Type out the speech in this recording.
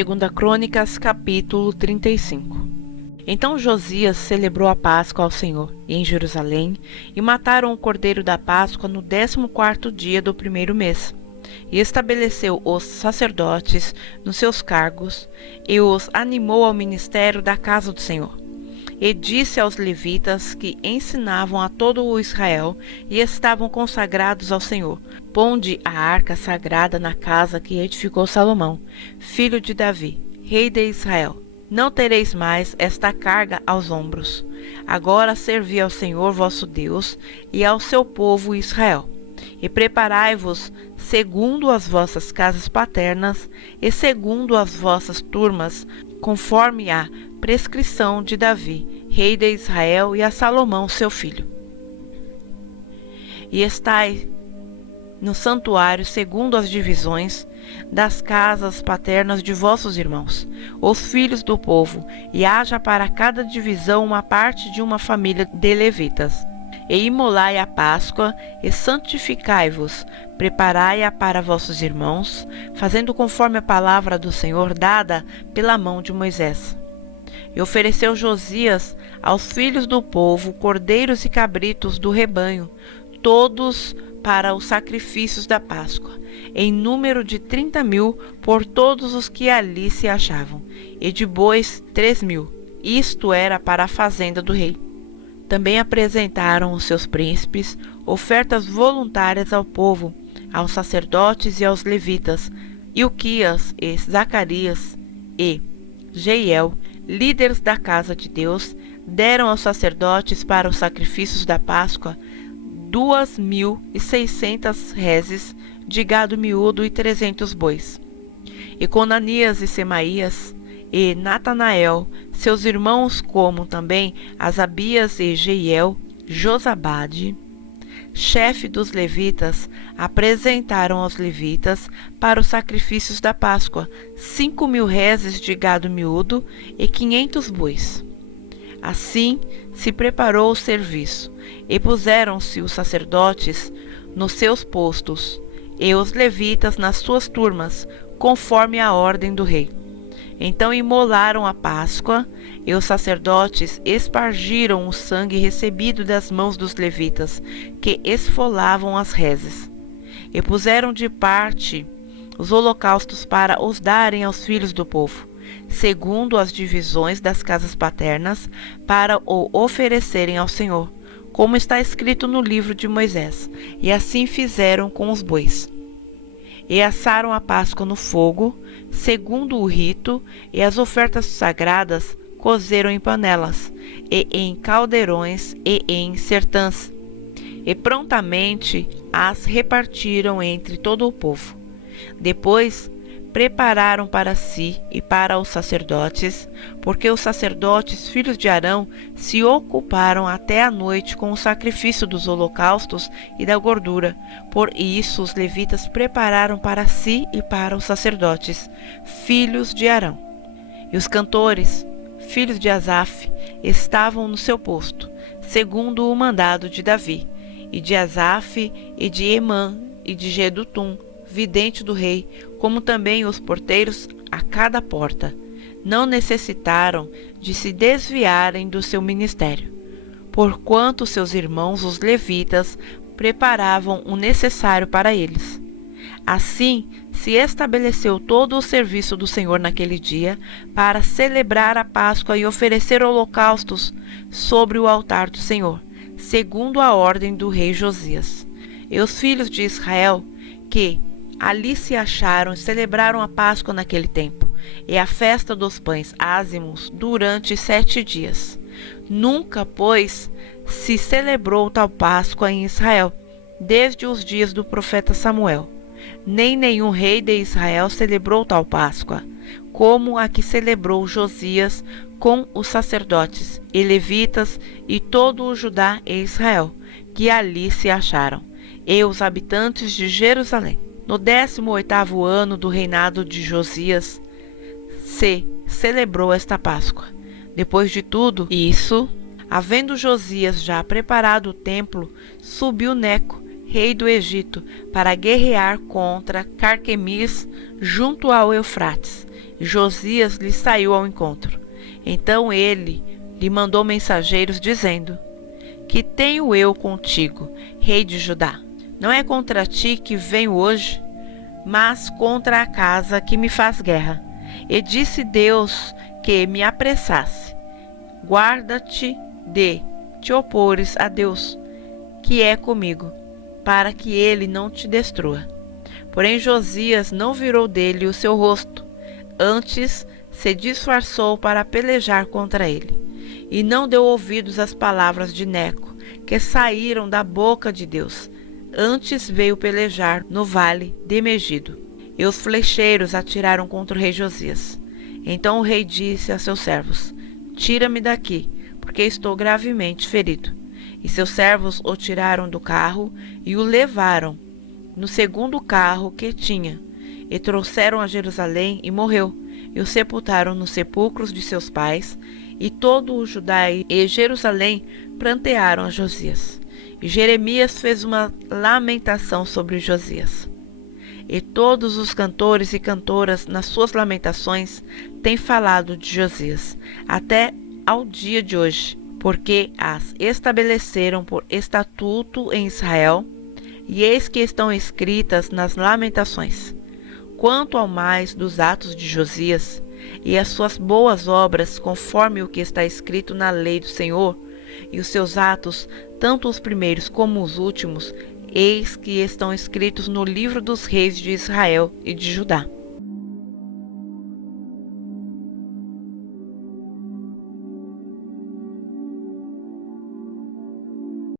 Segunda Crônicas, capítulo 35. Então Josias celebrou a Páscoa ao Senhor em Jerusalém, e mataram o cordeiro da Páscoa no 14º dia do primeiro mês. E estabeleceu os sacerdotes nos seus cargos, e os animou ao ministério da casa do Senhor. E disse aos levitas que ensinavam a todo o Israel e estavam consagrados ao Senhor: ponde a arca sagrada na casa que edificou Salomão, filho de Davi, rei de Israel. Não tereis mais esta carga aos ombros. Agora servi ao Senhor vosso Deus e ao seu povo Israel. E preparai-vos segundo as vossas casas paternas e segundo as vossas turmas, conforme a prescrição de Davi, rei de Israel, e a Salomão, seu filho. E estai no santuário segundo as divisões das casas paternas de vossos irmãos, os filhos do povo, e haja para cada divisão uma parte de uma família de levitas. E imolai a Páscoa, e santificai-vos, preparai-a para vossos irmãos, fazendo conforme a palavra do Senhor dada pela mão de Moisés. E ofereceu Josias aos filhos do povo cordeiros e cabritos do rebanho, todos para os sacrifícios da Páscoa, em número de 30.000 por todos os que ali se achavam, e de bois 3.000. Isto era para a fazenda do rei. Também apresentaram os seus príncipes ofertas voluntárias ao povo, aos sacerdotes e aos levitas, Ilquias e Zacarias e Jeiel, líderes da casa de Deus, deram aos sacerdotes para os sacrifícios da Páscoa 2.600 reses de gado miúdo e 300 bois. E Conanias e Semaías e Natanael, seus irmãos, como também Asabias e Jeiel, Josabade, chefe dos levitas, apresentaram aos levitas para os sacrifícios da Páscoa 5.000 reses de gado miúdo e 500 bois. Assim se preparou o serviço, e puseram-se os sacerdotes nos seus postos, e os levitas nas suas turmas, conforme a ordem do rei. Então imolaram a Páscoa, e os sacerdotes espargiram o sangue recebido das mãos dos levitas, que esfolavam as reses. E puseram de parte os holocaustos para os darem aos filhos do povo, segundo as divisões das casas paternas, para o oferecerem ao Senhor, como está escrito no livro de Moisés. E assim fizeram com os bois. E assaram a Páscoa no fogo, segundo o rito, e as ofertas sagradas cozeram em panelas, e em caldeirões, e em sertãs. E prontamente as repartiram entre todo o povo. Depois prepararam para si e para os sacerdotes, porque os sacerdotes, filhos de Arão, se ocuparam até a noite com o sacrifício dos holocaustos e da gordura. Por isso os levitas prepararam para si e para os sacerdotes, filhos de Arão. E os cantores, filhos de Asaf, estavam no seu posto, segundo o mandado de Davi, e de Asaf, e de Emã, e de Jedutum, vidente do rei, como também os porteiros a cada porta. Não necessitaram de se desviarem do seu ministério, porquanto seus irmãos, os levitas, preparavam o necessário para eles. Assim se estabeleceu todo o serviço do Senhor naquele dia, para celebrar a Páscoa e oferecer holocaustos sobre o altar do Senhor, segundo a ordem do rei Josias. E os filhos de Israel, que ali se acharam, celebraram a Páscoa naquele tempo, e a festa dos pães ázimos durante 7 dias. Nunca, pois, se celebrou tal Páscoa em Israel, desde os dias do profeta Samuel. Nem nenhum rei de Israel celebrou tal Páscoa, como a que celebrou Josias com os sacerdotes e levitas e todo o Judá e Israel, que ali se acharam, e os habitantes de Jerusalém. No 18º ano do reinado de Josias, se celebrou esta Páscoa. Depois de tudo isso, havendo Josias já preparado o templo, subiu Neco, rei do Egito, para guerrear contra Carquemis junto ao Eufrates. E Josias lhe saiu ao encontro. Então ele lhe mandou mensageiros, dizendo: Que tenho eu contigo, rei de Judá? Não é contra ti que venho hoje, mas contra a casa que me faz guerra. E disse Deus que me apressasse. Guarda-te de te opores a Deus, que é comigo, para que ele não te destrua. Porém Josias não virou dele o seu rosto, antes se disfarçou para pelejar contra ele, e não deu ouvidos às palavras de Neco, que saíram da boca de Deus. Antes veio pelejar no vale de Megido. E os flecheiros atiraram contra o rei Josias. Então o rei disse a seus servos: Tira-me daqui, porque estou gravemente ferido. E seus servos o tiraram do carro e o levaram no segundo carro que tinha, e trouxeram a Jerusalém, e morreu, e o sepultaram nos sepulcros de seus pais, e todo o Judá e Jerusalém prantearam a Josias. E Jeremias fez uma lamentação sobre Josias. E todos os cantores e cantoras, nas suas lamentações, têm falado de Josias, até ao dia de hoje, porque as estabeleceram por estatuto em Israel, e eis que estão escritas nas lamentações. Quanto ao mais dos atos de Josias, e as suas boas obras, conforme o que está escrito na lei do Senhor, e os seus atos, tanto os primeiros como os últimos, eis que estão escritos no livro dos reis de Israel e de Judá.